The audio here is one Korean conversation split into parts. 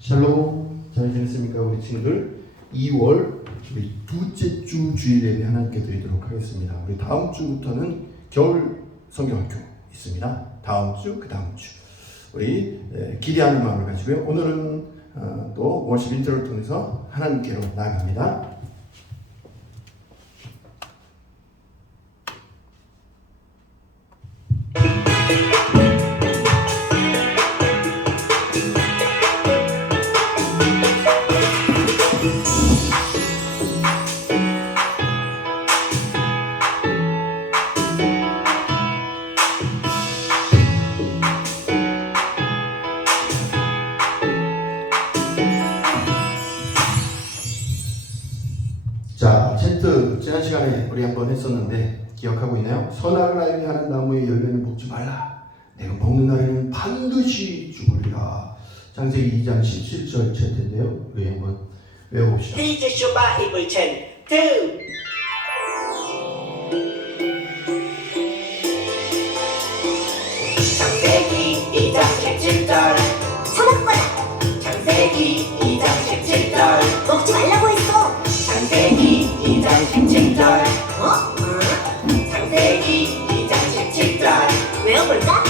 샬롬, 잘 지냈습니까 우리 친구들? 2월 우리 둘째 주 주일 예배 하나님께 드리도록 하겠습니다. 우리 다음 주부터는 겨울 성경학교 있습니다. 다음 주, 그 다음 주 우리 기대하는 마음을 가지고요. 오늘은 또 월십 인터를 통해서 하나님께로 나아갑니다. 자, 챈트 지난 시간에 우리 한번 했었는데 기억하고 있나요? 선악을 알게 하는 나무의 열매는 먹지 말라. 내가 먹는 날에는 반드시 죽으리라. 창세기 2장 17절 챈트인데요. 우리 한번 외워봅시다. Please show Bible 10. 2. 창세기 2장 17절. 선악과다. 창세기 2장 17절. 먹지 말라고 했어. 창세기 2장 17절. 어? 창세기 2장 17절. 외워볼까?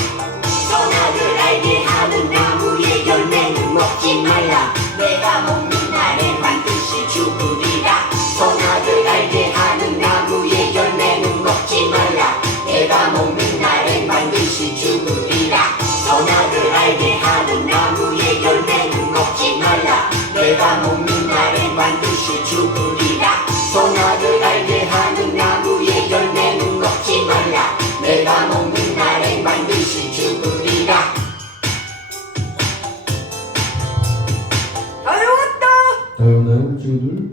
선악을 알게 하는 나무의 열매는 먹지 말라. 내가 먹는 날엔 반드시 죽으리라. 선악을 알게 하는 나무의 열매는 먹지 말라. 내가 먹는 날엔 반드시 죽으리라. 선악을 알게 하는 나무의 열매는 먹지 말라. 내가 먹는 날엔 반드시 죽으리라. 선악을 알게 하는 나무의 열매는 먹지 말라. 내가 먹는 날엔 반드시 죽으리라. 여러분 우리 친구들,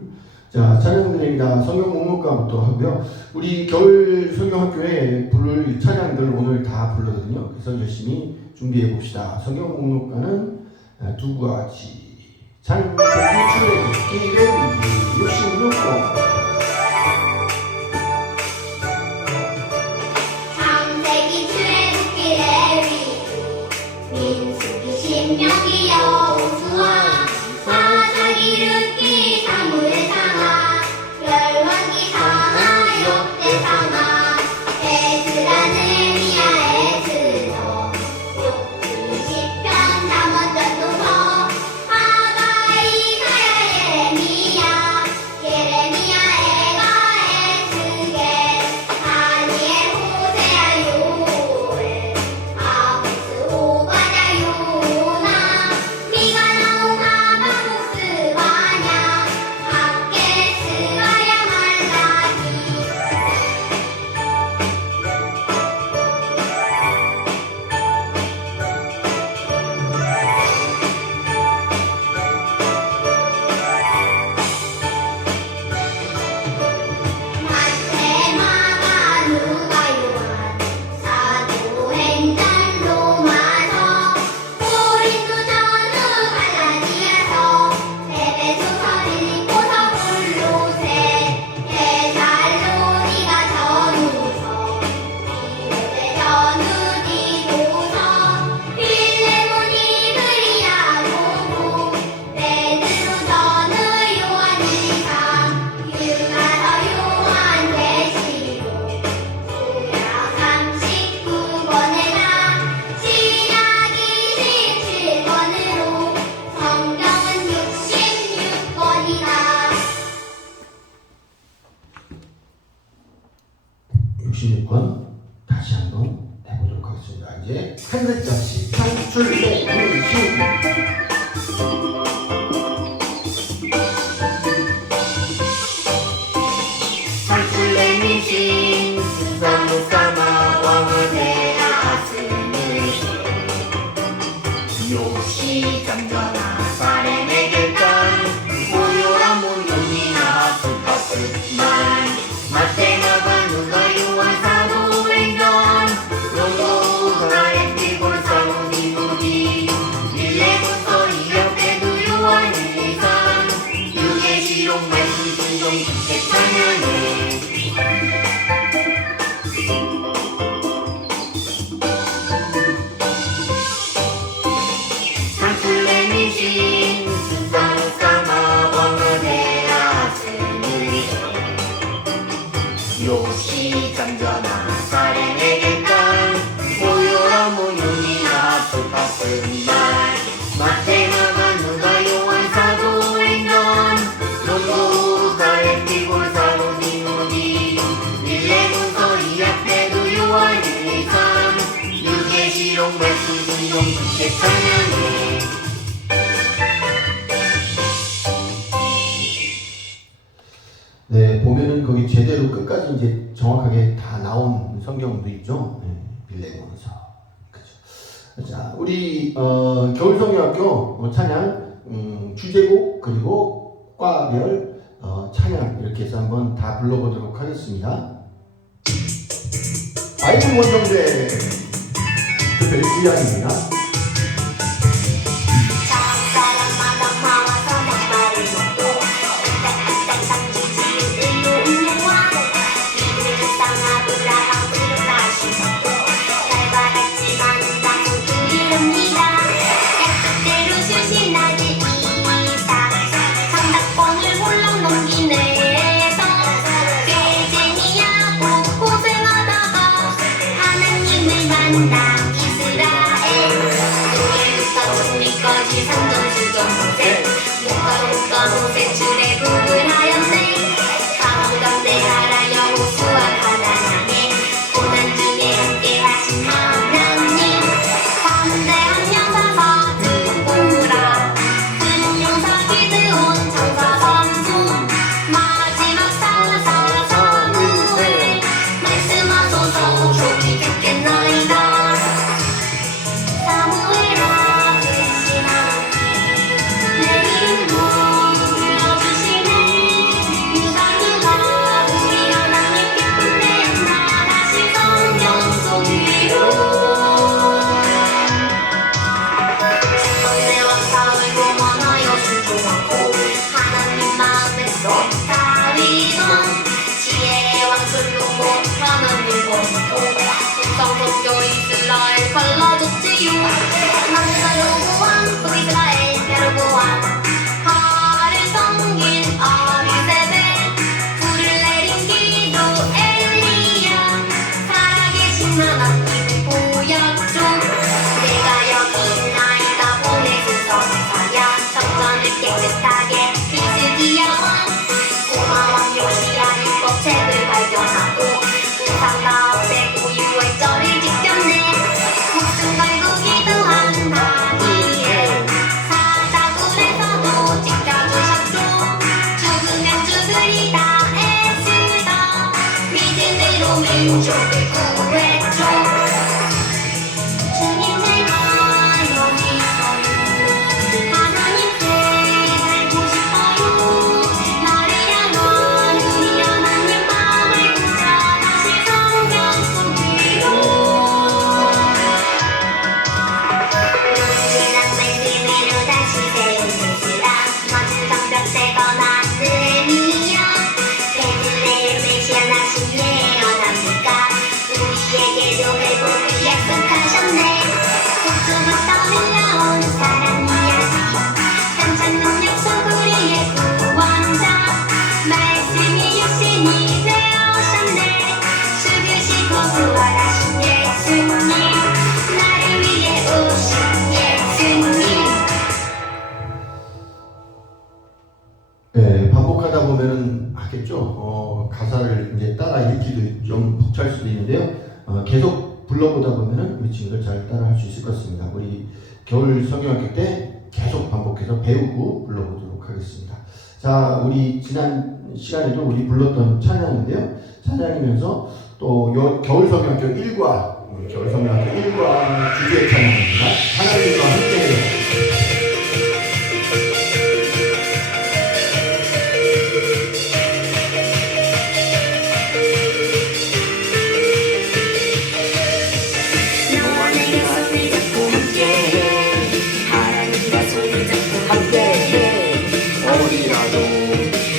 자 찬양 드립니다. 성경 목록가부터 하고요. 우리 겨울 성경학교에 부를 찬양들 오늘 다 부르거든요. 그래서 열심히 준비해 봅시다. 성경 목록가는 두 가지. 찬양 출애굽기를 66권. 창세기, 출애굽기, 레위기, 민수기, 신명기, 여호수아, 사사기, 룻기, 사무엘 상하, 열왕기 상하, 역대 상하, 에스라, 느헤미야, 에스더, 욥기, 시편, 잠언, 전도서, 하가, 이사야, 예레미야, 에가, 에스겔, 다니엘, 호세아, 요엘, 아모스, 오바댜, 요나, 미가, 나훔, 하박국, 스바냐, 학개, 스가랴, 말라기. 마태, 마가, 누가, 요한, 사도행전, 로마서, 고린도, 전후, 갈라디아서, 에베소서, 빌립보서, 골로새, 데살로니가, 전후서, 디모데, 전후, 디도서, 빌레몬, 이브리야, 고고, 베드로, 전후, 요한, 일상, 유가서, 요한, 계시록, 구약 39권에나 신약 27권으로 성경은 66권이다. 66권 다시 한번 해보도록 하겠습니다. 이제 한 글자씩 창출애굽기. 산출레미신 수사무사마 왕하네라 아스니 요시 정전하 사렘의 결단 고요한 문동이나 불가스만 마테나가 누가 요한 사도행전 로고가 엔디골 사로니무디 일레부터 이역대도 요한 일리산 유계시록 말씀 순종 개찬양해 산출레미신 절대로 끝까지 이제 정확하게 다 나온 성경도 있죠. 빌레몬서. 그죠. 자, 우리 겨울성경학교 찬양 주제곡 그리고 과별 찬양 이렇게 해서 한번 다 불러보도록 하겠습니다. 바이블 원정대 특별히 수양입니다. 반복하다 보면은 하겠죠. 가사를 이제 따라 읽기도 좀 벅찰 수도 있는데요. 계속 불러보다 보면은 우리 친구들 잘 따라 할 수 있을 것 같습니다. 우리 겨울 성경학교 때 계속 반복해서 배우고 불러보도록 하겠습니다. 자, 우리 지난 시간에도 우리 불렀던 찬양인데요. 찬양이면서 또 겨울 성경학교 1과 우리 겨울 성경학교 1과 주제 찬양입니다. 하나님과 함께해요.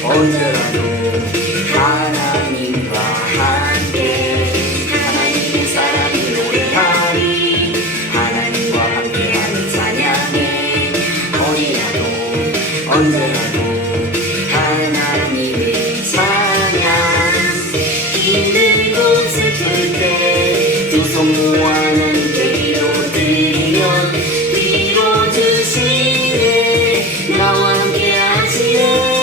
언제라도 하나님과 함께 하나님의 사랑이 노래하리 하나님과 함께하는 찬양에 어디라도 언제라도 하나님의 찬양 힘들고 슬플 때 두 손 모아 하나님께 기도드리면 위로 주시네 나와 함께 하시네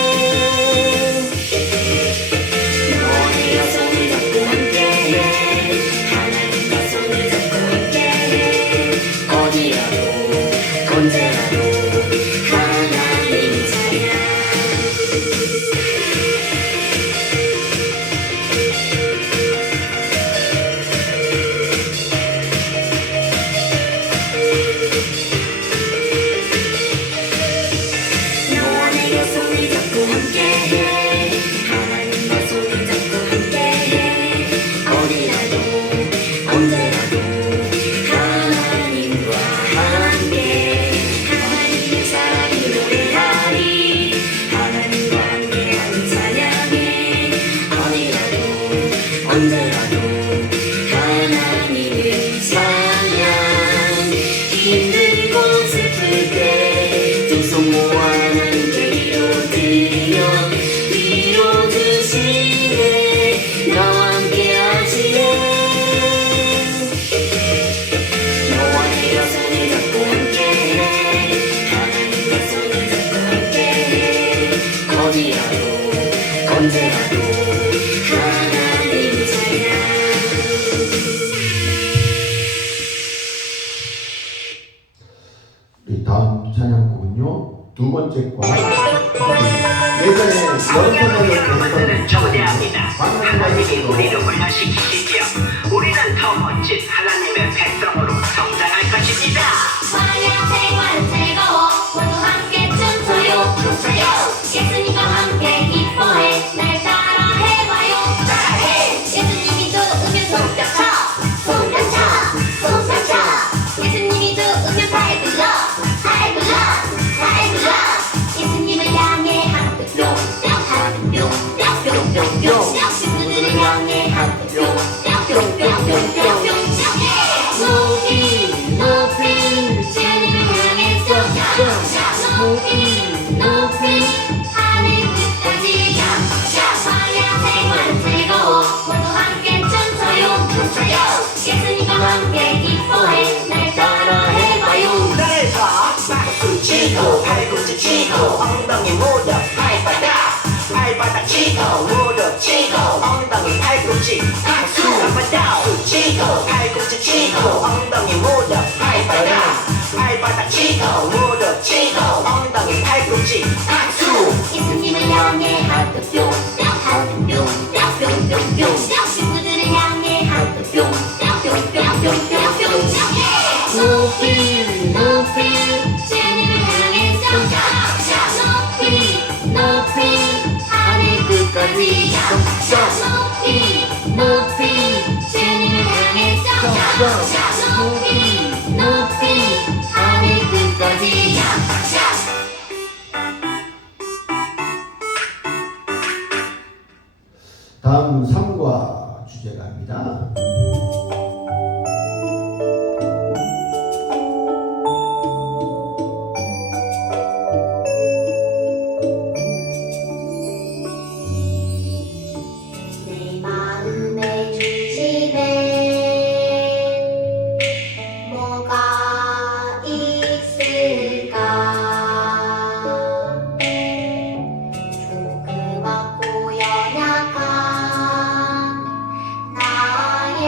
소원을 이루드리며 이루어주시네 나와 함께 하시네 너와의 손을 잡고 함께해 하나님과 손을 잡고 함께해 어디라도 언제라도 하나님 찬양 우리 다음 찬양곡은요 두 번째 과 예전에 여름선녀를 여러분들을 초대합니다. 하나님이 했던 우리를 훈련시키시지요. 우리는 더 멋진 하나님의 백성으로 성장할 것입니다. 마야 생활 즐거워 모두 함께 춤춰요 춤춰요 예수님과 함께 기뻐해 날 따라 해봐요 따라해 예수님이 좋으면 손뼉쳐 손뼉쳐 손뼉쳐 예수님이 좋으면 잘 불러 잘 불러 잘 불러 예수님을 향해 하트 뿅뿅 하트 뿅뿅뿅뿅뿅 친구들을 향해 하트 뿅뿅뿅뿅뿅뿅 높이 높이 주님을 향해 쏘자 높이 높이 하늘 끝까지 마야 생활 즐거워 모두 함께 춤춰요 춤춰요 예수님과 함께 기뻐해 날 따라 해봐요 그래서 박수 치고 팔꿈치 치고 엉덩이 무릎 발바닥 치고 무릎 치고 엉덩이 팔꿈치 박수 한번 더 치고 팔꿈치 치고 엉덩이 무릎 발바닥 치고 무릎 치고 엉덩이 팔꿈치 박수 예수님을 향해 하트 뿅뿅 하트 뿅뿅뿅뿅뿅 친구들을 향해 하트 뿅뿅뿅뿅뿅뿅 높이 높이 주님을 향해 쏘자 높이 높이 하늘 끝까지 높이 높이 주님을 향해 쏘자 높이 높이 하늘 끝까지 다음 3과 주제가 합니다. 내 마음의 중심에 뭐가 있을까 조그맣고 연약한 나의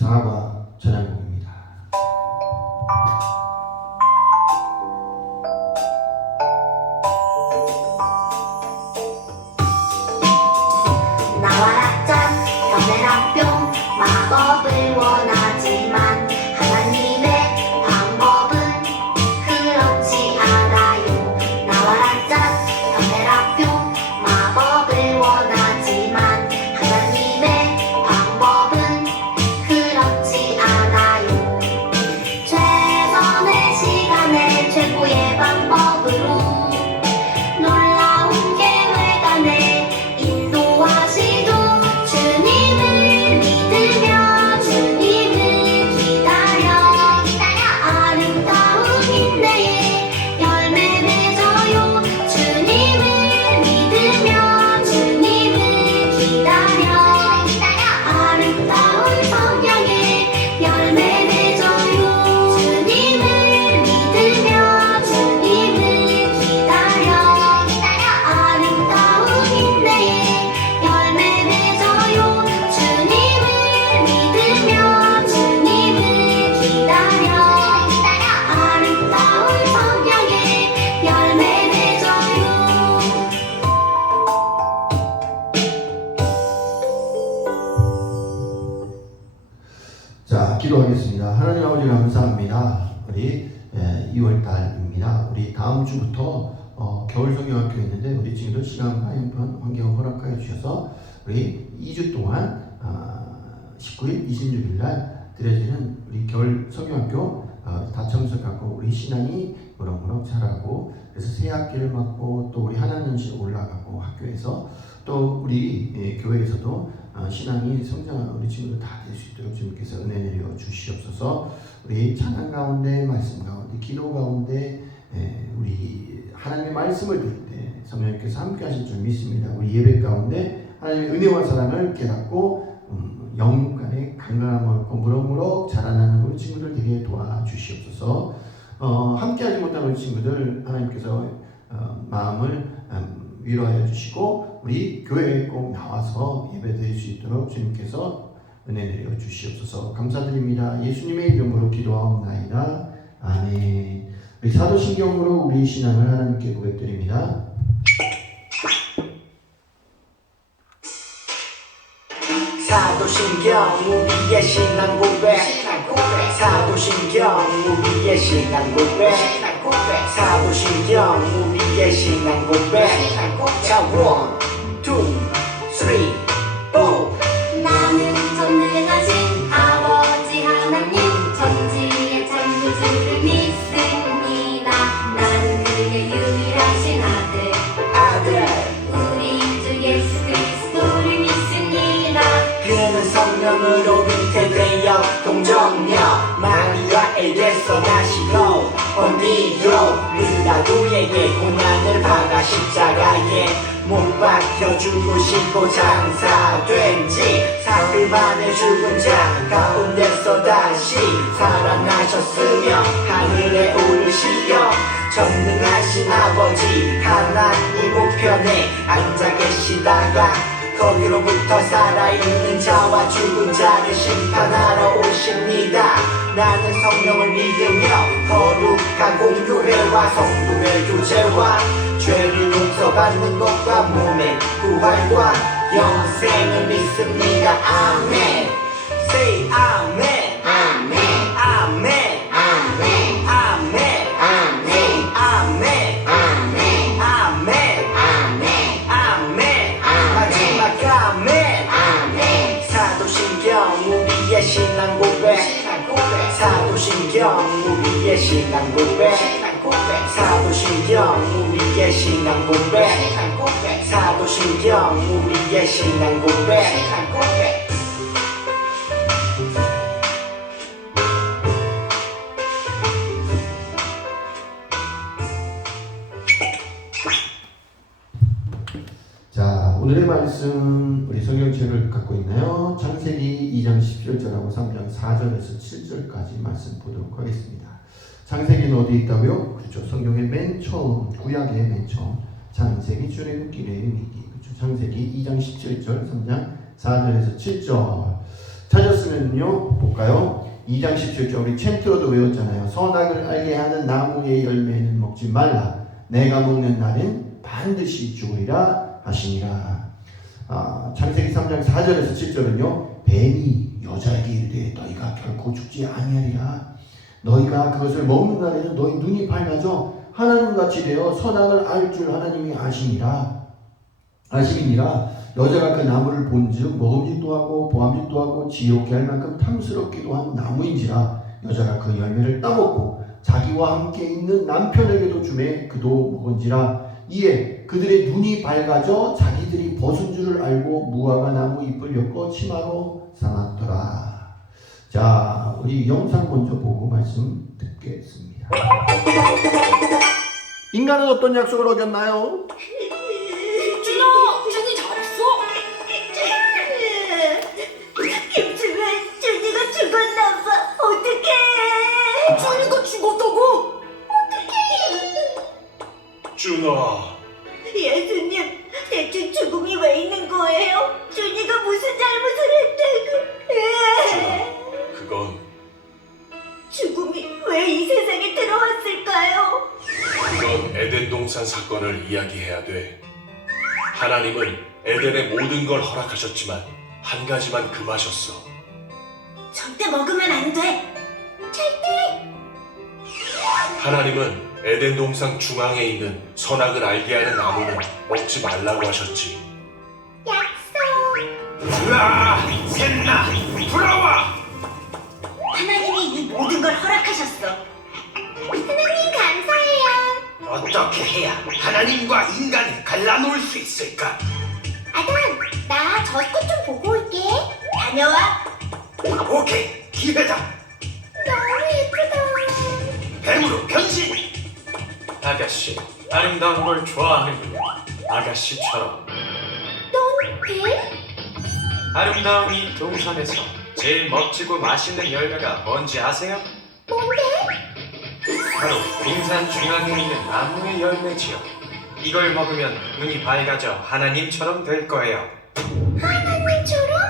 묵상과 찬양곡입니다. 나와라 짠 변해라 뿅 마법을 원하지만 하나님의 방법은 그렇지 않아요. 나와라 짠 변해라 뿅 마법을 원하지만 하나님의 방법은 그렇지 않아요. 최선의 시간에 최고의 방법으로 놀라운 계획 안에 인도하시고 주님을 믿으며 주님을 기다려 아름다운 인내에 열매 맺어요. 주님을 믿으며 주님을 기다려 아름다운 성령에 열매 맺어요. 주님을 믿으며 주님을 기다려 아름다운 인내에 열매 맺어요. 주님을 믿으며 주님을 기다려 아름다운 성령에 열매 맺어요. 자, 기도하겠습니다. 하나님 아버지 감사합니다. 우리 2월 달입니다. 우리 다음 주부터 겨울 성경학교 있는데 우리 친구들 시간과 환경을 허락하여 주셔서 우리 2주 동안 19일, 26일 날 드려지는 우리 겨울 성경학교 다 참석하고 우리 신앙이 무럭무럭 자라고 그래서 새 학기를 맞고 또 우리 하나님씩 올라가고 학교에서 또 우리 교회에서도 신앙이 성장하는 우리 친구들 다 될 수 있도록 주님께서 은혜 내려 주시옵소서. 우리 찬양 가운데 말씀 가운데 기도 가운데 우리 하나님의 말씀을 들을 때 성령님께서 함께 하실 줄 믿습니다. 우리 예배 가운데 하나님의 은혜와 사랑을 깨닫고 영육 간의 강건함을 얻고 무럭무럭 자라나는 우리 친구들 되게 도와주시옵소서. 함께 하지 못한 우리 친구들 하나님께서 마음을 위로하여 주시고 우리 교회에 꼭 나와서 예배드릴 수 있도록 주님께서 은혜 내려 주시옵소서. 감사드립니다. 예수님의 이름으로 기도하옵나이다. 아멘. 우리 사도신경으로 우리 신앙을 하나님께 고백드립니다. 사도신경 우리의 신앙 고백 사도신경 우리의 신앙 고백 사도신경 우리의 신앙 고백 자 1, 2, 3, 4 나는 전능하신 아버지 하나님 천지의 천부주를 믿습니다. 나는 그의 유일하신 아들 우리 주 예수 그리스도를 믿습니다. 그는 성령으로 잉태되어 동정녀 마리아에게서 나시고 본디오 빌라도에게 고난을 받아 십자가에 못 박혀 죽으시고 장사된 지 사흘 만에 죽은 자 가운데서 다시 살아나셨으며 하늘에 오르시어 전능하신 아버지 하나님 우편에 앉아 계시다가 거기로부터 살아있는 자와 죽은 자를 심판하러 오십니다. 나는 성령을 믿으며 거룩한 공교회와 성도의 교제와 죄를 용서받는 것과 몸의 부활과 영생을 믿습니다. 아멘. Say 아멘. 아멘 아멘. 아멘 아멘. 아멘 아멘. 아멘 아멘. 아멘 아멘. 마지막 아멘. 아멘 사도신경 우리의 신앙 고백 사도신경 우리의 신앙 고백 사도신경 우리의 신앙 고백 사도신경 우리의 신앙 고백 자, 오늘의 말씀 우리 성경책을 갖고 있나요? 창세기 2장 17절하고 3장 4절에서 7절까지 말씀 보도록 하겠습니다. 창세기는 어디 있다고요? 그렇죠. 성경의 맨 처음, 구약의 맨 처음 창세기 출애굽기의 위기. 그렇죠. 창세기 2장 17절, 3장 4절에서 7절 찾았으면요. 볼까요? 2장 17절 우리 챈트로도 외웠잖아요. 선악을 알게 하는 나무의 열매는 먹지 말라. 내가 먹는 날엔 반드시 죽으리라 하시니라. 창세기 3장 4절에서 7절은요. 뱀이 여자에게 이르되 너희가 결코 죽지 아니하리라. 너희가 그것을 먹는 날에는 너희 눈이 밝아져 하나님같이 되어 선악을 알 줄 하나님이 아시니라. 여자가 그 나무를 본즉 먹음직도 하고 보암직도 하고 지혜롭게 할 만큼 탐스럽기도 한 나무인지라. 여자가 그 열매를 따먹고 자기와 함께 있는 남편에게도 주매 그도 먹은지라. 이에 그들의 눈이 밝아져 자기들이 벗은 줄을 알고 무화과 나무 잎을 엮어 치마로 삼았더라. 자, 우리 영상 먼저 보고 말씀 듣겠습니다. 인간은 어떤 약속을 어겼나요? 준이 잘했어. 김치맨, 준이가 죽었나봐. 어떡해. 준이가 죽었다고? 준아, 예수님, 대체 죽음이 왜 있는 거예요? 준이가 무슨 잘못을 했다고? 그건 죽음이 왜 이 세상에 들어왔을까요? 그건 에덴 동산 사건을 이야기해야 돼. 하나님은 에덴의 모든 걸 허락하셨지만 한 가지만 금하셨어. 절대 먹으면 안 돼. 절대. 하나님은 에덴 동산 중앙에 있는 선악을 알게 하는 나무는 먹지 말라고 하셨지. 약속. 으아! 셋나! 돌아와! 하나님이 이 모든 걸 허락하셨어. 하나님 감사해요. 어떻게 해야 하나님과 인간을 갈라놓을 수 있을까? 아담, 나 젖꽃 좀 보고 올게. 다녀와. 오케이, 기회다. 너무 예쁘다. 뱀으로 변신! 아가씨, 아름다운 걸 좋아하는군요. 아가씨처럼. 넌 뱀? 아름다운 이 동산에서 제일 멋지고 맛있는 열매가 뭔지 아세요? 뭔데? 바로 동산 중앙에 있는 나무의 열매지요. 이걸 먹으면 눈이 밝아져 하나님처럼 될 거예요. 하나님처럼?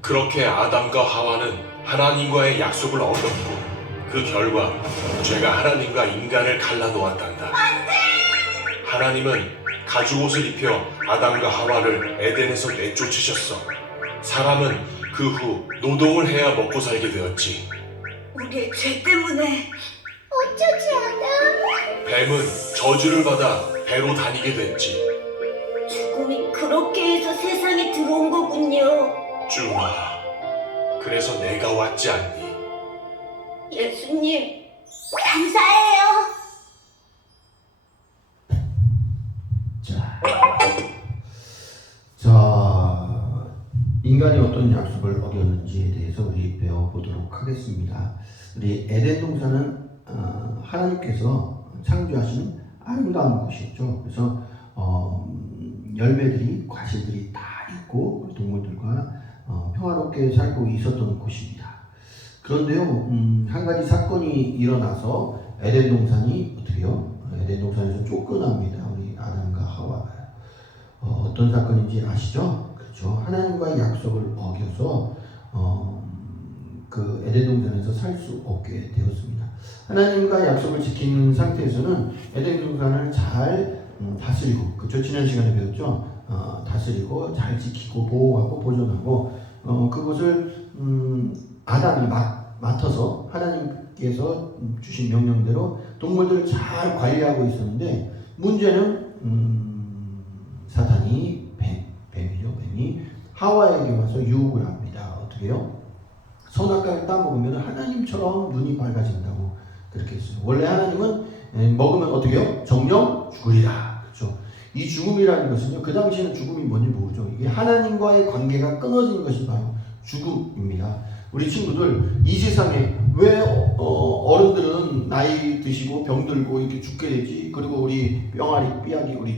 그렇게 아담과 하와는 하나님과의 약속을 어겼고 그 결과 죄가 하나님과 인간을 갈라놓았단다. 하나님은 가죽옷을 입혀 아담과 하와를 에덴에서 내쫓으셨어. 사람은 그 후 노동을 해야 먹고 살게 되었지. 우리의 죄 때문에. 어쩌지 않아? 뱀은 저주를 받아 배로 다니게 됐지. 죽음이 그렇게 해서 세상에 들어온 거군요. 준아, 그래서 내가 왔지 않니? 예수님, 감사해요. 자, 인간이 어떤 약속을 어겼는지에 대해서 우리 배워보도록 하겠습니다. 우리 에덴 동산은 하나님께서 창조하신 아름다운 곳이었죠. 그래서 열매들이, 과실들이 다 있고 동물들과 평화롭게 살고 있었던 곳입니다. 그런데요, 한 가지 사건이 일어나서 에덴 동산이 어떻게요? 에덴 동산에서 쫓겨납니다. 우리 아담과 하와가. 어떤 사건인지 아시죠? 그렇죠. 하나님과의 약속을 어겨서 그 에덴 동산에서 살 수 없게 되었습니다. 하나님과 약속을 지키는 상태에서는 에덴 동산을 잘 다스리고, 그렇죠. 지난 시간에 배웠죠. 다스리고 잘 지키고 보호하고 보존하고 그것을 아담이 맡아서 하나님께서 주신 명령대로 동물들을 잘 관리하고 있었는데, 문제는 사탄이 뱀이 하와에게 와서 유혹을 합니다. 어떻게요? 선악과를 따먹으면 하나님처럼 눈이 밝아진다고 그렇게 했어요. 원래 하나님은 먹으면 어떻게요? 정령 죽으리라. 그렇죠. 이 죽음이라는 것은요, 그 당시에는 죽음이 뭔지 모르죠. 이게 하나님과의 관계가 끊어진 것이 바로 죽음입니다. 우리 친구들, 이 세상에 왜 어른들은 나이 드시고 병들고 이렇게 죽게 되지? 그리고 우리 삐약이 우리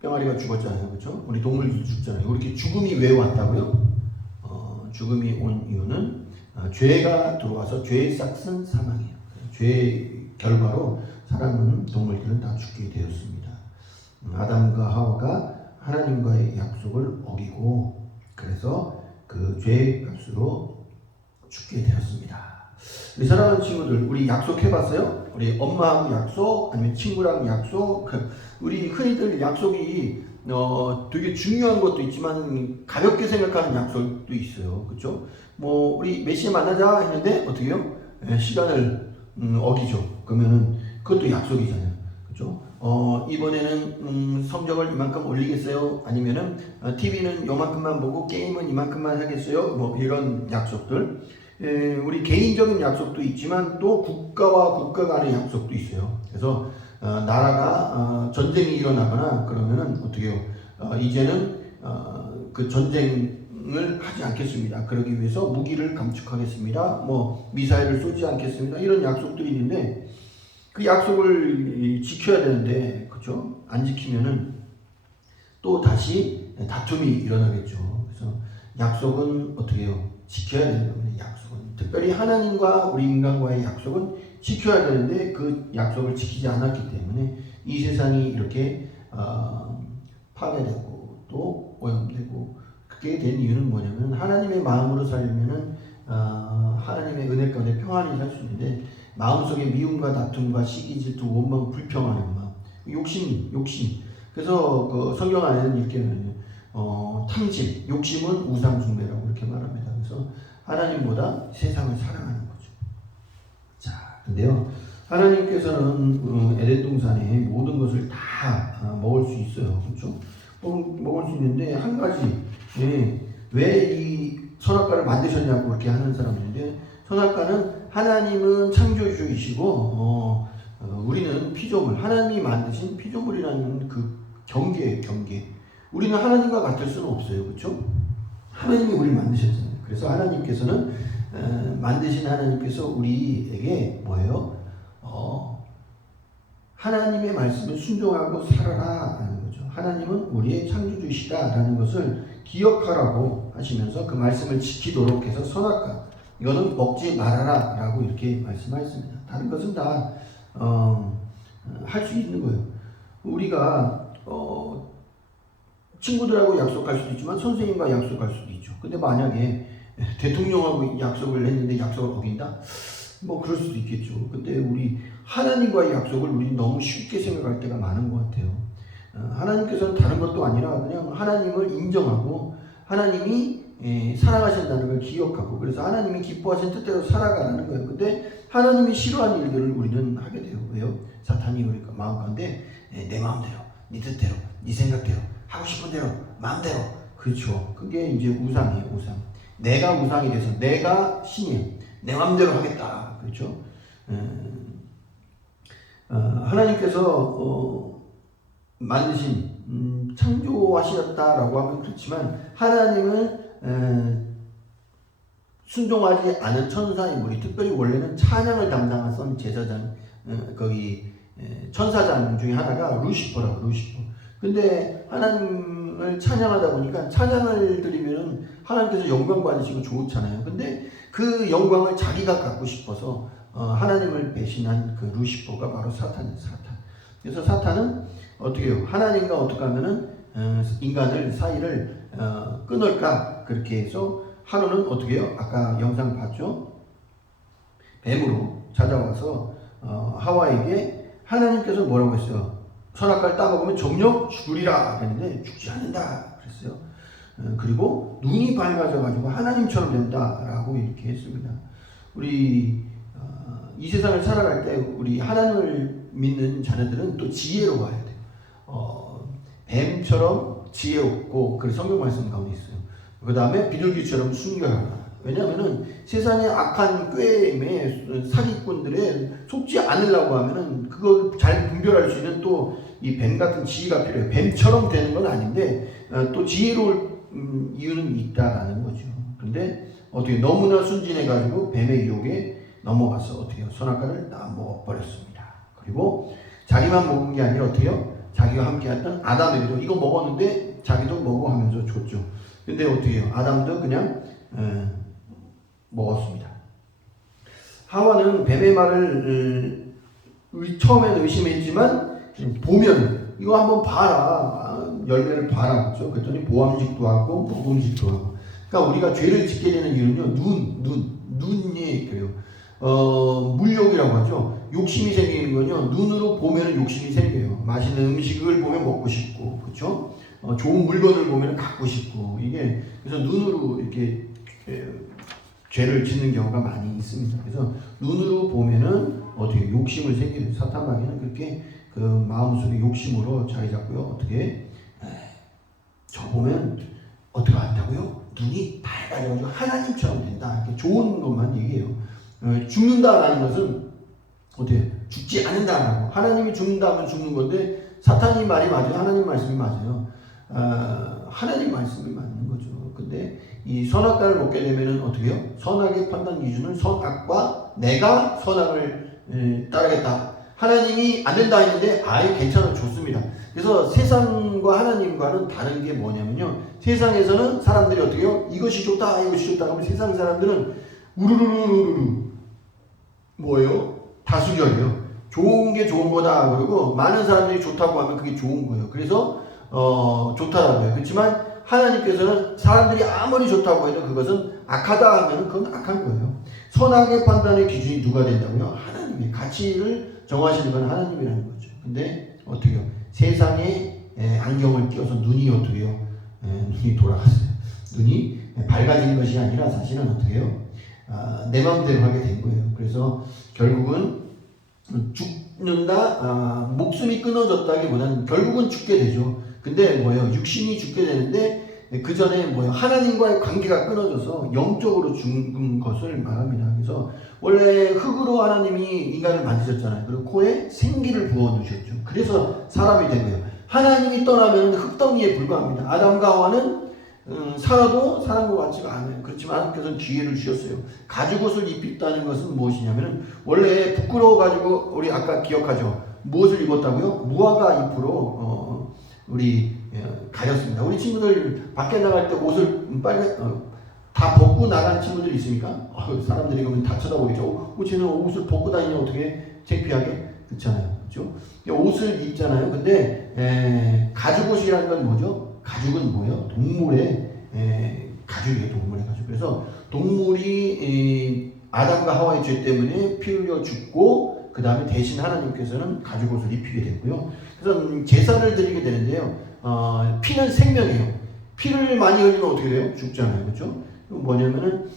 뿅아리가 죽었잖아요. 그렇죠? 우리 동물들도 죽잖아요. 이렇게 죽음이 왜 왔다고요? 죽음이 온 이유는 죄가 들어와서 죄의 싹은 사망이에요. 죄의 결과로 사람은, 동물들은 다 죽게 되었습니다. 아담과 하와가 하나님과의 약속을 어기고, 그래서 그 죄의 값으로 죽게 되었습니다. 우리 사랑하는 친구들, 우리 약속해봤어요? 우리 엄마하고 약속, 아니면 친구랑 약속. 우리 흔히들 약속이 되게 중요한 것도 있지만 가볍게 생각하는 약속도 있어요. 그렇죠? 뭐 우리 몇 시에 만나자 했는데 어떻게 해요? 시간을 어기죠. 그러면은 그것도 약속이잖아요. 그렇죠? 이번에는 성적을 이만큼 올리겠어요? 아니면은 TV는 요만큼만 보고 게임은 이만큼만 하겠어요? 뭐 이런 약속들. 우리 개인적인 약속도 있지만 또 국가와 국가 간의 약속도 있어요. 그래서 나라가 전쟁이 일어나거나 그러면은 어떻게 해요? 이제는 그 전쟁을 하지 않겠습니다. 그러기 위해서 무기를 감축하겠습니다. 뭐 미사일을 쏘지 않겠습니다. 이런 약속들이 있는데 그 약속을 지켜야 되는데, 그렇죠? 안 지키면은 또 다시 다툼이 일어나겠죠. 그래서 약속은 어떻게 해요? 지켜야 되는 겁니다. 약속은 특별히 하나님과 우리 인간과의 약속은 지켜야 되는데 그 약속을 지키지 않았기 때문에 이 세상이 이렇게 파괴되고 또 오염되고, 그게 된 이유는 뭐냐면 하나님의 마음으로 살면은 하나님의 은혜 가운데 평안히 살 수 있는데 마음속에 미움과 다툼과 시기, 질투, 원망, 불평하는 마음, 욕심. 그래서 그 성경 안에는 이렇게 탐심, 욕심은 우상 숭배라고 이렇게 말합니다. 그래서 하나님보다 세상을 사랑하는 거죠. 자, 근데요, 하나님께서는 에덴 동산에 모든 것을 다 먹을 수 있어요. 그렇죠? 먹을 수 있는데 한 가지, 왜 이 선악과를 만드셨냐고 그렇게 하는 사람인데, 선악과는 하나님은 창조주이시고 우리는 피조물, 하나님이 만드신 피조물이라는 그 경계예요, 경계. 우리는 하나님과 같을 수는 없어요. 그렇죠? 하나님이 우리를 만드셨잖아요. 그래서 하나님께서는 만드신 하나님께서 우리에게 뭐예요? 하나님의 말씀을 순종하고 살아라라는 거죠. 하나님은 우리의 창조주이시다라는 것을 기억하라고 하시면서 그 말씀을 지키도록 해서 선악과, 이거는 먹지 말아라라고 이렇게 말씀하셨습니다. 다른 것은 다 할 수 있는 거예요. 우리가 친구들하고 약속할 수도 있지만 선생님과 약속할 수도 있죠. 근데 만약에 대통령하고 약속을 했는데 약속을 어긴다? 뭐 그럴 수도 있겠죠. 근데 우리 하나님과의 약속을 우리 너무 쉽게 생각할 때가 많은 것 같아요. 하나님께서는 다른 것도 아니라 그냥 하나님을 인정하고 하나님이 사랑하신다는 걸 기억하고, 그래서 하나님이 기뻐하신 뜻대로 살아가라는 거예요. 근데 하나님이 싫어하는 일들을 우리는 하게 돼요. 왜요? 사탄이 우리 마음 가운데 내 마음대로, 네 뜻대로, 네 생각대로, 하고 싶은 대로, 마음대로. 그렇죠. 그게 이제 우상이에요, 우상. 내가 우상이 돼서 내가 신이에요. 내 마음대로 하겠다. 그렇죠. 하나님께서 만드신 창조하셨다라고 하면 그렇지만 하나님을 순종하지 않은 천사인물이, 특별히 원래는 찬양을 담당하던 제사장, 거기 천사장 중에 하나가 루시퍼라고, 루시퍼. 근데 하나님을 찬양하다 보니까 찬양을 드리면은 하나님께서 영광 받으시고 좋잖아요. 근데 그 영광을 자기가 갖고 싶어서 하나님을 배신한 그 루시퍼가 바로 사탄이에요, 사탄. 그래서 사탄은 어떻게 해요? 하나님과 어떻게 하면은 인간을 사이를 끊을까, 그렇게 해서 하루는 어떻게 해요? 아까 영상 봤죠? 뱀으로 찾아와서 하와에게 하나님께서 뭐라고 했어요? 선악과를 따먹으면 정녕 죽으리라 그랬는데 죽지 않는다 그랬어요. 그리고 눈이 밝아져 가지고 하나님처럼 된다라고 이렇게 했습니다. 우리 이 세상을 살아갈 때 우리 하나님을 믿는 자녀들은 또 지혜로워야 돼요. 뱀처럼 지혜롭고, 그 성경 말씀 가운데 있어요. 그 다음에 비둘기처럼 순결하라. 왜냐하면은 세상의 악한 꾀임에 사기꾼들에 속지 않으려고 하면은 그걸 잘 분별할 수 있는 또 이 뱀 같은 지혜가 필요해요. 뱀처럼 되는 건 아닌데 또 지혜로울 이유는 있다라는 거죠. 근데 어떻게 너무나 순진해가지고 뱀의 유혹에 넘어가서 어떻게 해요? 선악과를 다 먹어버렸습니다. 그리고 자기만 먹은 게 아니라 어떻게 해요? 자기와 함께 했던 아담에게도 이거 먹었는데 자기도 먹어 하면서 줬죠. 근데 어떻게 해요? 아담도 그냥 먹었습니다. 하와는 뱀의 말을 처음에는 의심했지만 보면 이거 한번 봐라, 열매를 봐라, 그렇죠? 그랬더니 보암직도 하고 먹음직도 하고. 그러니까 우리가 죄를 짓게 되는 이유는요, 눈이 그래요. 물욕이라고 하죠. 욕심이 생기는 건요, 눈으로 보면 욕심이 생겨요. 맛있는 음식을 보면 먹고 싶고, 그렇죠? 좋은 물건을 보면 갖고 싶고, 이게 그래서 눈으로 이렇게 죄를 짓는 경우가 많이 있습니다. 그래서 눈으로 보면은 어떻게 욕심을 생기는 사탄 마귀는 그렇게 그 마음속에 욕심으로 자리 잡고요. 어떻게 저 보면 어떻게 한다고요? 눈이 밝아져가지고 하나님처럼 된다. 이렇게 좋은 것만 얘기해요. 죽는다라는 것은 어때요? 죽지 않는다라고. 하나님이 죽는다면 죽는 건데 사탄이 말이 맞아요? 하나님 말씀이 맞아요? 하나님 말씀이 맞는 거죠. 근데 이 선악과를 먹게 되면은 어떻게 해요? 선악의 판단 기준은 선악과 내가 선악을 따르겠다. 하나님이 안 된다 했는데 아예 괜찮아 좋습니다. 그래서 세상과 하나님과는 다른 게 뭐냐면요. 세상에서는 사람들이 어떻게 해요? 이것이 좋다 이것이 좋다 하면 세상 사람들은 우르르르르르 뭐예요? 다수결이에요. 좋은 게 좋은 거다 그러고 많은 사람들이 좋다고 하면 그게 좋은 거예요. 그래서 좋다라고 해요. 그렇지만 하나님께서는 사람들이 아무리 좋다고 해도 그것은 악하다 하면 그건 악한 거예요. 선악의 판단의 기준이 누가 된다고요? 하나님의 가치를 정하시는 건 하나님이라는 거죠. 근데 어떻게 해요? 세상에 안경을 끼워서 눈이 어떻게 해요? 눈이 돌아갔어요. 눈이 밝아진 것이 아니라 사실은 어떻게 해요? 내 마음대로 하게 된 거예요. 그래서 결국은 죽는다, 목숨이 끊어졌다기보다는 결국은 죽게 되죠. 근데 뭐예요? 육신이 죽게 되는데 그 전에 뭐예요? 하나님과의 관계가 끊어져서 영적으로 죽은 것을 말합니다. 그래서 원래 흙으로 하나님이 인간을 만드셨잖아요. 그리고 코에 생기를 부어 놓으셨죠. 그래서 사람이 된 거예요. 하나님이 떠나면 흙덩이에 불과합니다. 아담과 하와는 살아도 사람과 같지가 않아요. 그렇지만 하나님께서는 기회를 주셨어요. 가죽옷을 입혔다는 것은 무엇이냐면은 원래 부끄러워가지고 우리 아까 기억하죠. 무엇을 입었다고요? 무화과 잎으로 우리 가렸습니다. 우리 친구들 밖에 나갈 때 옷을 다 벗고 나간 친구들 있습니까? 사람들이 그러면 다 쳐다보겠죠. 쟤는 옷을 벗고 다니면 어떻게 창피하게? 그렇잖아요. 그렇죠? 옷을 입잖아요. 근데 가죽옷이라는 건 뭐죠? 가죽은 뭐예요? 동물의 가죽이에요. 동물의 가죽. 그래서 동물이 아담과 하와의 죄 때문에 피 흘려 죽고 그 다음에 대신 하나님께서는 가죽옷을 입히게 됐고요. 그래서 제사를 드리게 되는데요. 피는 생명이에요. 피를 많이 흘리면 어떻게 돼요? 죽잖아요. 그렇죠? 뭐냐면은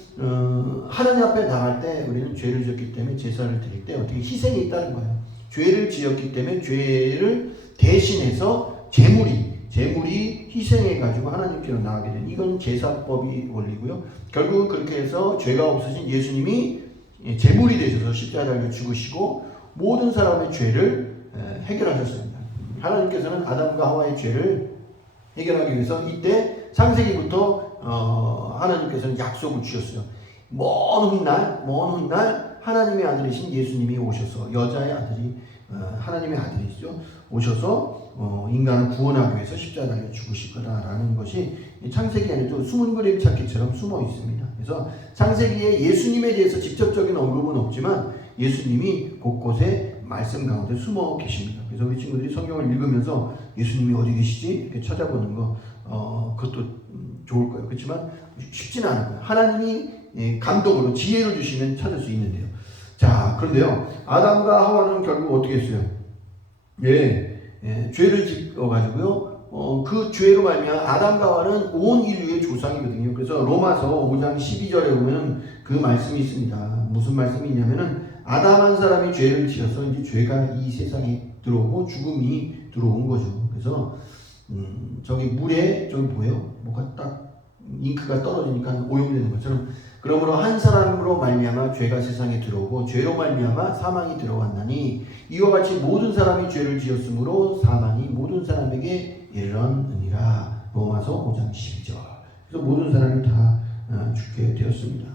하나님 앞에 나갈 때 우리는 죄를 지었기 때문에 제사를 드릴 때 어떻게 희생이 있다는 거예요. 죄를 지었기 때문에 죄를 대신해서 제물이 희생해가지고 하나님께로 나가게 된 이건 제사법이 원리고요. 결국은 그렇게 해서 죄가 없으신 예수님이 제물이 되셔서 십자가를 죽으시고 모든 사람의 죄를 해결하셨습니다. 하나님께서는 아담과 하와의 죄를 해결하기 위해서 이때 창세기부터 하나님께서는 약속을 주셨어요. 먼 훗날 하나님의 아들이신 예수님이 오셔서 여자의 아들이 하나님의 아들이죠. 오셔서 인간을 구원하기 위해서 십자가에 죽으실 거다라는 것이 창세기 안에도 숨은 그림 찾기처럼 숨어 있습니다. 그래서 창세기에 예수님에 대해서 직접적인 언급은 없지만 예수님이 곳곳에 말씀 가운데 숨어 계십니다. 그래서 우리 친구들이 성경을 읽으면서 예수님이 어디 계시지? 이렇게 찾아보는 거 그것도 좋을 거예요. 그렇지만 쉽지는 않은 거예요. 하나님이 감동으로 지혜를 주시면 찾을 수 있는데요. 자, 그런데요. 아담과 하와는 결국 어떻게 했어요? 죄를 지어가지고요. 그 죄로 말미암아 아담과 하와는 온 인류의 조상이거든요. 그래서 로마서 5장 12절에 보면 그 말씀이 있습니다. 무슨 말씀이 있냐면은 아담 한 사람이 죄를 지어서 이제 죄가 이 세상에 들어오고 죽음이 들어온 거죠. 그래서 저기 물에 저기 보여요? 뭐가 딱 잉크가 떨어지니까 오염되는 것처럼 그러므로 한 사람으로 말미암아 죄가 세상에 들어오고 죄로 말미암아 사망이 들어왔나니 이와 같이 모든 사람이 죄를 지었으므로 사망이 모든 사람에게 이르렀느니라. 로마서 5장 12절. 그래서 모든 사람이 다 죽게 되었습니다.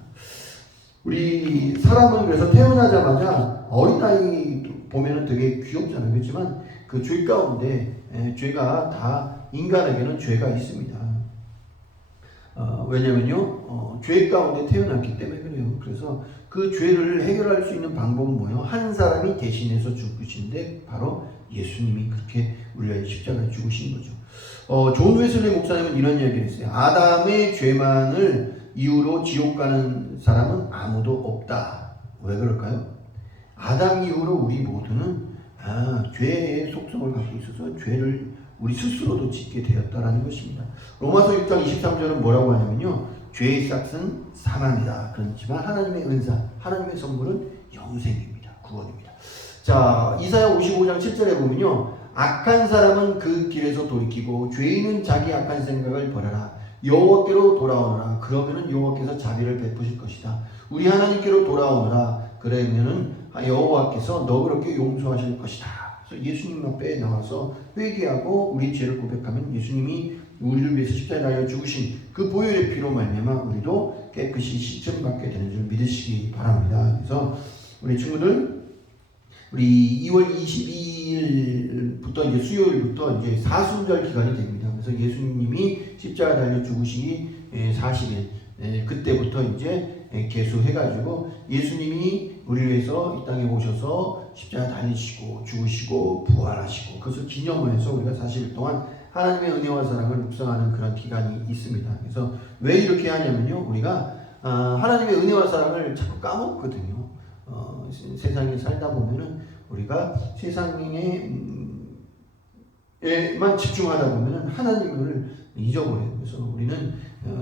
우리 사람은 그래서 태어나자마자 어린아이 보면은 되게 귀엽잖아요. 그렇지만 그 죄 가운데 죄가 다 인간에게는 죄가 있습니다. 왜냐면요, 죄 가운데 태어났기 때문에 그래요. 그래서 그 죄를 해결할 수 있는 방법은 뭐예요? 한 사람이 대신해서 죽으신데 바로 예수님이 그렇게 우리의 십자가에 죽으신 거죠. 존 웨슬리 목사님은 이런 이야기를 했어요. 아담의 죄만을 이유로 지옥 가는 사람은 아무도 없다. 왜 그럴까요? 아담 이후로 우리 모두는 죄의 속성을 갖고 있어서 죄를 우리 스스로도 짓게 되었다라는 것입니다. 로마서 6장 23절은 뭐라고 하냐면요. 죄의 싹은 사망이다. 그렇지만 하나님의 은사, 하나님의 선물은 영생입니다. 구원입니다. 자, 이사야 55장 7절에 보면요. 악한 사람은 그 길에서 돌이키고 죄인은 자기 악한 생각을 버려라. 여호와께로 돌아오너라. 그러면은 여호와께서 자비를 베푸실 것이다. 우리 하나님께로 돌아오너라. 그러면은 여호와께서 너그럽게 용서하실 것이다. 그래서 예수님 앞에 나와서 회개하고 우리 죄를 고백하면 예수님이 우리를 위해서 십자가에 달려 죽으신 그 보혈의 피로 말미암아 우리도 깨끗이 씻음받게 되는 줄 믿으시기 바랍니다. 그래서 우리 친구들, 우리 2월 22일부터 이제 수요일부터 이제 사순절 기간이 됩니다. 그래서 예수님이 십자가에 달려 죽으시기 40일, 그때부터 이제 계수해가지고 예수님이 우리를 위해서 이 땅에 오셔서 십자가 달리시고 죽으시고 부활하시고 그것을 기념해서 우리가 40일 동안 하나님의 은혜와 사랑을 묵상하는 그런 기간이 있습니다. 그래서 왜 이렇게 하냐면요, 우리가 하나님의 은혜와 사랑을 자꾸 까먹거든요. 세상에 살다 보면은 우리가 세상에만 집중하다 보면은 하나님을 잊어버려요. 그래서 우리는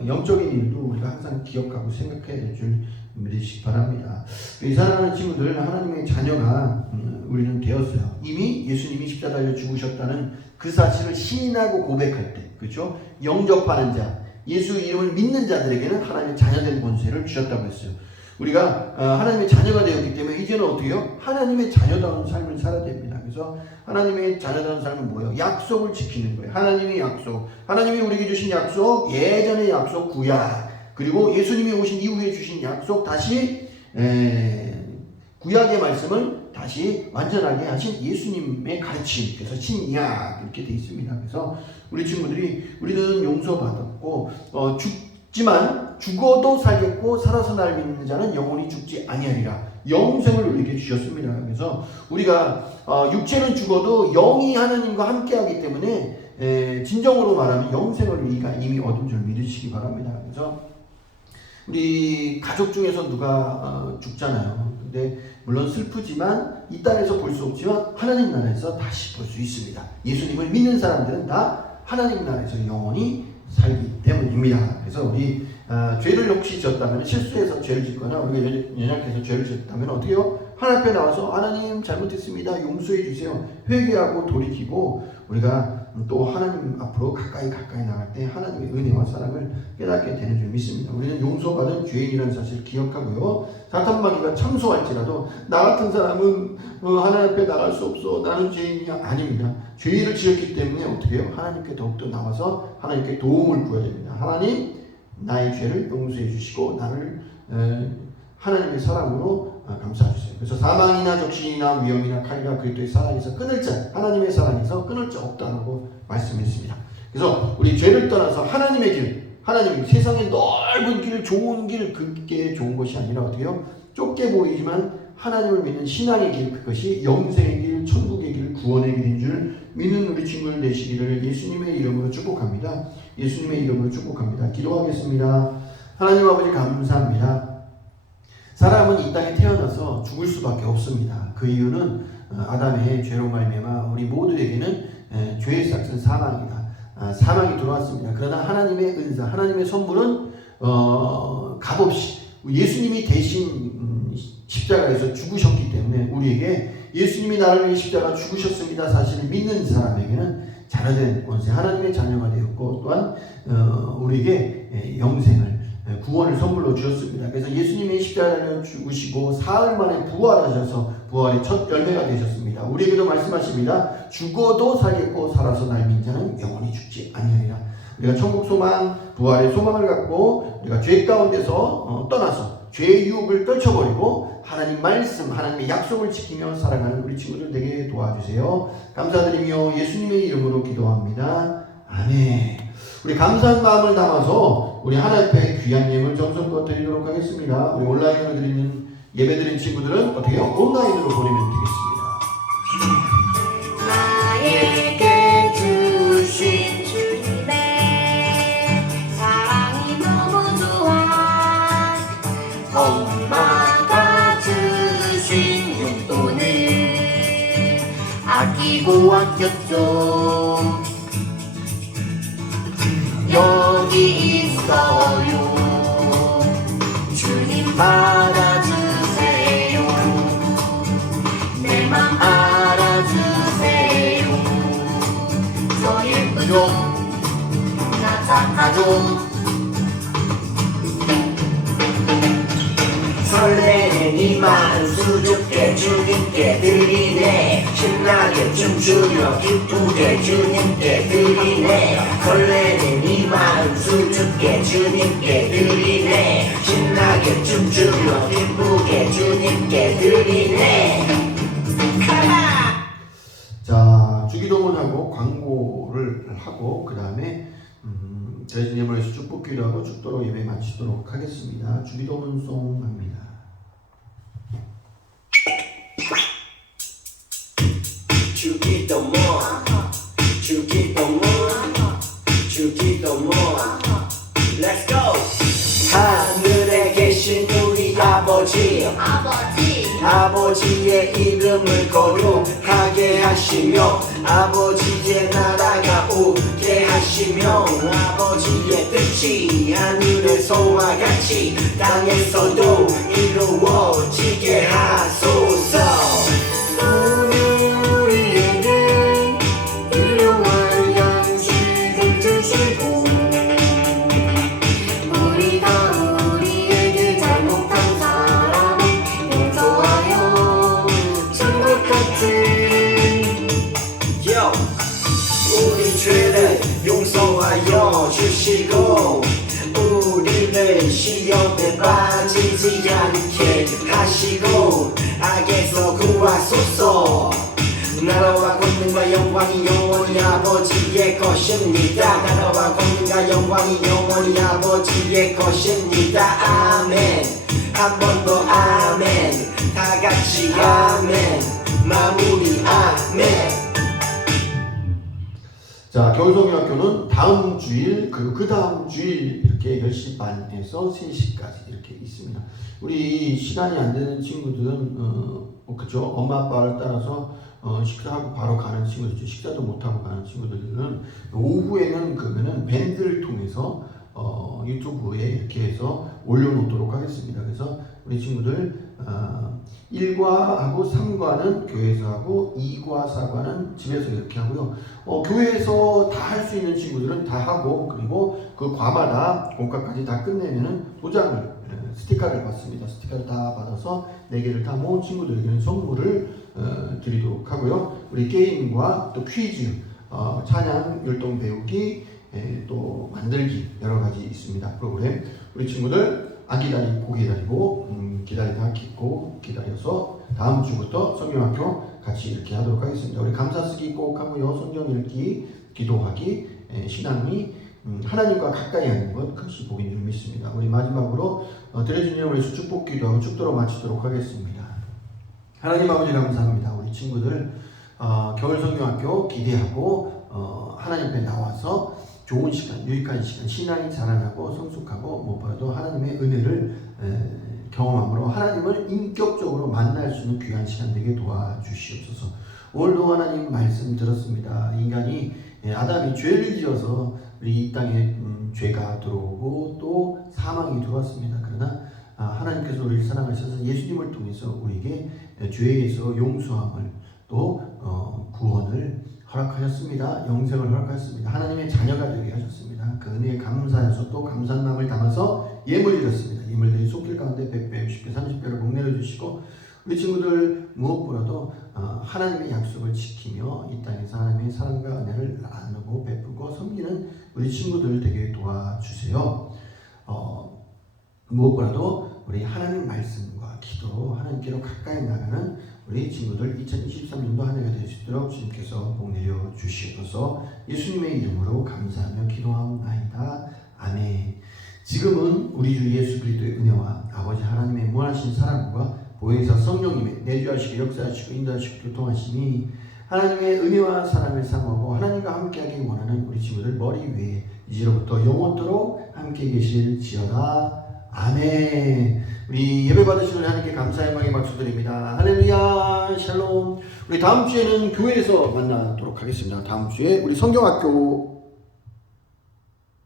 영적인 일도 우리가 항상 기억하고 생각해야 될 줄 믿으시기 바랍니다. 이 사랑하는 친구들, 하나님의 자녀가 우리는 되었어요. 이미 예수님이 십자가 달려 죽으셨다는 그 사실을 시인하고 고백할 때, 그렇죠? 영접하는 자, 예수 이름을 믿는 자들에게는 하나님의 자녀된 권세를 주셨다고 했어요. 우리가 하나님의 자녀가 되었기 때문에 이제는 어떻게 해요? 하나님의 자녀다운 삶을 살아야 됩니다. 그래서 하나님의 자녀다운 삶은 뭐예요? 약속을 지키는 거예요. 하나님의 약속, 하나님이 우리에게 주신 약속, 예전의 약속, 구약, 그리고 예수님이 오신 이후에 주신 약속, 다시 구약의 말씀을 다시 완전하게 하신 예수님의 가르침, 그래서 신약 이렇게 되어 있습니다. 그래서 우리 친구들이 우리는 용서받았고 죽지만 죽어도 살겠고 살아서 날 믿는 자는 영원히 죽지 아니하리라. 영생을 우리에게 주셨습니다. 그래서 우리가 육체는 죽어도 영이 하나님과 함께하기 때문에 진정으로 말하면 영생을 우리가 이미 얻은 줄 믿으시기 바랍니다. 그래서 우리 가족 중에서 누가 죽잖아요. 근데 물론 슬프지만 이 땅에서 볼 수 없지만 하나님 나라에서 다시 볼 수 있습니다. 예수님을 믿는 사람들은 다 하나님 나라에서 영원히 살기 때문입니다. 그래서 우리 죄를 혹시 졌다면, 실수해서 죄를 짓거나 우리가 연약해서 죄를 짓다면 어떻게 해요? 하나님 앞에 나와서 하나님 잘못했습니다, 용서해 주세요, 회개하고 돌이키고 우리가 또 하나님 앞으로 가까이 나갈 때 하나님의 은혜와 사랑을 깨닫게 되는 줄 믿습니다. 우리는 용서받은 죄인이라는 사실을 기억하고요, 사탄마귀가 참소할지라도 나 같은 사람은 하나님 앞에 나갈 수 없어, 나는 죄인이야, 아닙니다. 죄를 지었기 때문에 어떻게 해요? 하나님께 더욱더 나와서 하나님께 도움을 구해야 됩니다. 하나님, 나의 죄를 용서해 주시고 나를 하나님의 사랑으로 감싸주세요. 그래서 사망이나 적신이나 위험이나 칼이나 그리스도의 사랑에서 끊을 자, 하나님의 사랑에서 끊을 자 없다라고 말씀했습니다. 그래서 우리 죄를 떠나서 하나님의 길, 하나님 세상의 넓은 길, 좋은 길, 그게 좋은 것이 아니라 어떻게 해요? 좁게 보이지만 하나님을 믿는 신앙의 길, 그것이 영생의 길, 천국의 길, 구원의 길인 줄 믿는 우리 친구들 되시기를 예수님의 이름으로 축복합니다. 예수님의 이름으로 축복합니다. 기도하겠습니다. 하나님 아버지 감사합니다. 사람은 이 땅에 태어나서 죽을 수밖에 없습니다. 그 이유는 아담의 죄로 말미암아 우리 모두에게는 죄의 삭은 사망이다. 사망이 들어왔습니다. 그러나 하나님의 은사, 하나님의 선물은 값없이 예수님이 대신 십자가에서 죽으셨기 때문에 우리에게 예수님이 나를 위해 십자가 죽으셨습니다 사실을 믿는 사람에게는 자녀된 권세, 하나님의 자녀가 되었고 또한 우리에게 영생을, 구원을 선물로 주셨습니다. 그래서 예수님이 십자가에 죽으시고 사흘 만에 부활하셔서 부활의 첫 열매가 되셨습니다. 우리에게도 말씀하십니다. 죽어도 살겠고 살아서 날 믿는 자는 영원히 죽지 아니하리라. 우리가 천국 소망, 부활의 소망을 갖고 우리가 죄 가운데서 떠나서 죄의 유혹을 떨쳐버리고 하나님 말씀, 하나님의 약속을 지키며 살아가는 우리 친구들 되게 도와주세요. 감사드리며 예수님의 이름으로 기도합니다. 아멘. 우리 감사한 마음을 담아서 우리 하나님 앞에 귀한 예물 정성껏 드리도록 하겠습니다. 우리 온라인으로 드리는 예배 드린 친구들은 어떻게 해요? 온라인으로 보내면 되겠습니다. 나에게 주신 엄마가 주신 용돈을 아끼고 아꼈죠. 여기 있어요. 주님 받아주세요. 내 맘 알아주세요. 저 예쁘죠? 나 착하죠? 설레는 이만 수줍게 주님께 드리네. 신나게 춤추며 기쁘게 주님께 드리네. 설레는 이만 수줍게 주님께 드리네. 신나게 춤추며 기쁘게 주님께 드리네. 자, 주기도문하고 광고를 하고 그 다음에 대신 예물에서 축복기도 하고 축도로 예배 마치도록 하겠습니다. 주기도문송 합니다. 주기도문 주기도문 주기도문 Let's go. 하늘에 계신 우리 아버지의 이름을 거룩하게 하시며 아버지의 나라가 오게 하시며 아버지의 뜻이 하늘에서와 같이 땅에서도 이루어지게 하소서. 오늘 우리에게 일용할 양식을 주시고 우리가 우리에게 잘못한 사람을 용서하여 천국같이 우리 죄를 용서하여 주시고 우리를 시험에 빠지지 않게 하시고 악에서 구하소서. 나라와 권능과 영광이 영원히 아버지의 것입니다. 나라와 권능과 영광이 영원히 아버지의 것입니다. 아멘. 한 번 더 아멘. 다 같이 아멘. 마무리 아멘. 자, 겨울성경학교는 다음 주일 그리고 그 다음 주일 이렇게 10시 반에서 3시까지 이렇게 있습니다. 우리 시간이 안 되는 친구들은 그죠? 엄마 아빠를 따라서 식사하고 바로 가는 친구들, 식사도 못하고 가는 친구들은 오후에는 그러면은 밴드를 통해서 유튜브에 이렇게 해서 올려놓도록 하겠습니다. 그래서 우리 친구들 1과하고 3과는 교회에서 하고 2과, 4과는 집에서 이렇게 하고요. 교회에서 다 할 수 있는 친구들은 다 하고 그리고 그 과마다 공과까지 다 끝내면은 도장을 스티커를 받습니다. 스티커를 다 받아서 4개를 다 모은 친구들에게는 선물을 드리도록 하고요. 우리 게임과 또 퀴즈, 찬양, 율동 배우기, 또 만들기 여러 가지 있습니다. 프로그램. 우리 친구들 안 기다리고 기다리고 기다리다 기다려서 다음 주부터 성경학교 같이 이렇게 하도록 하겠습니다. 우리 감사쓰기 꼭 하고요. 성경 읽기, 기도하기, 신앙이 하나님과 가까이 하는 것 그것이 복인 줄 믿습니다. 우리 마지막으로 드려진 예물의 축복 기도하고 축도로 마치도록 하겠습니다. 하나님 아버지 감사합니다. 우리 친구들 겨울 성경학교 기대하고 하나님 앞에 나와서 좋은 시간, 유익한 시간, 신앙이 자라나고 성숙하고 무엇보다도 하나님의 은혜를 경험함으로 하나님을 인격적으로 만날 수 있는 귀한 시간 되게 도와주시옵소서. 오늘도 하나님 말씀 들었습니다. 인간이 아담이 죄를 지어서 우리 이 땅에 죄가 들어오고 또 사망이 들어왔습니다. 그러나 하나님께서 우리를 사랑하셔서 예수님을 통해서 우리에게 죄에서 용서함을 또 구원을 허락하셨습니다. 영생을 허락하셨습니다. 하나님의 자녀가 되게 하셨습니다. 그 은혜에 감사해서 또 감사한 마음을 담아서 예물 드렸습니다. 예물들이 손길 가운데 100배, 60배, 30배를 복내려 주시고 우리 친구들 무엇보다도 하나님의 약속을 지키며 이 땅에서 하나님의 사랑과 은혜를 나누고 베푸고 섬기는 우리 친구들 되게 도와주세요. 무엇보다도 우리 하나님 말씀과 기도로 하나님께로 가까이 나가는 우리 친구들 2023년도 한 해가 될 수 있도록 주님께서 복내려 주시옵소서. 예수님의 이름으로 감사하며 기도하옵나이다. 아멘. 지금은 우리 주 예수 그리스도의 은혜와 아버지 하나님의 무한하신 사랑과 보혜사 성령님의 내주하시고 역사하시고 인도하시고 교통하시니 하나님의 은혜와 사랑을 사모하고 하나님과 함께하기 원하는 우리 친구들 머리 위에 이제로부터 영원토록 함께 계실지어다. 아멘. 우리 예배 받으시는 하나님께 감사의 영광의 박수 드립니다. 할렐루야, 샬롬. 우리 다음 주에는 교회에서 만나도록 하겠습니다. 다음 주에 우리 성경학교